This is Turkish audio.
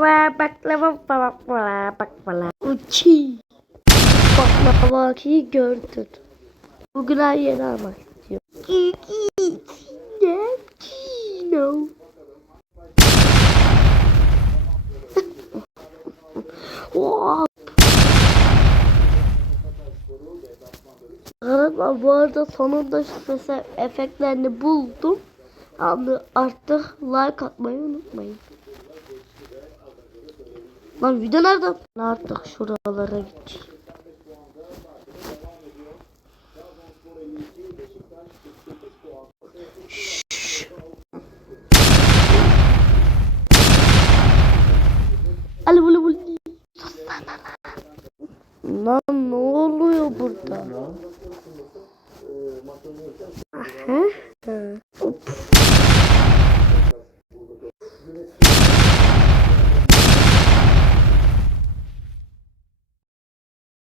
Baklava baklava baklava. Uçi. Baklava ki gördün. Bugün her yeri almak istiyorum. Kiki. No. Wow. Galiba bu arada sonunda ses efektlerini buldum. Ama artık like atmayı unutmayın. Lan video nerede? Artık şuralara gideceğim. Ali bulu bulu. Lan. Ne oluyor burada? Aha. Ha.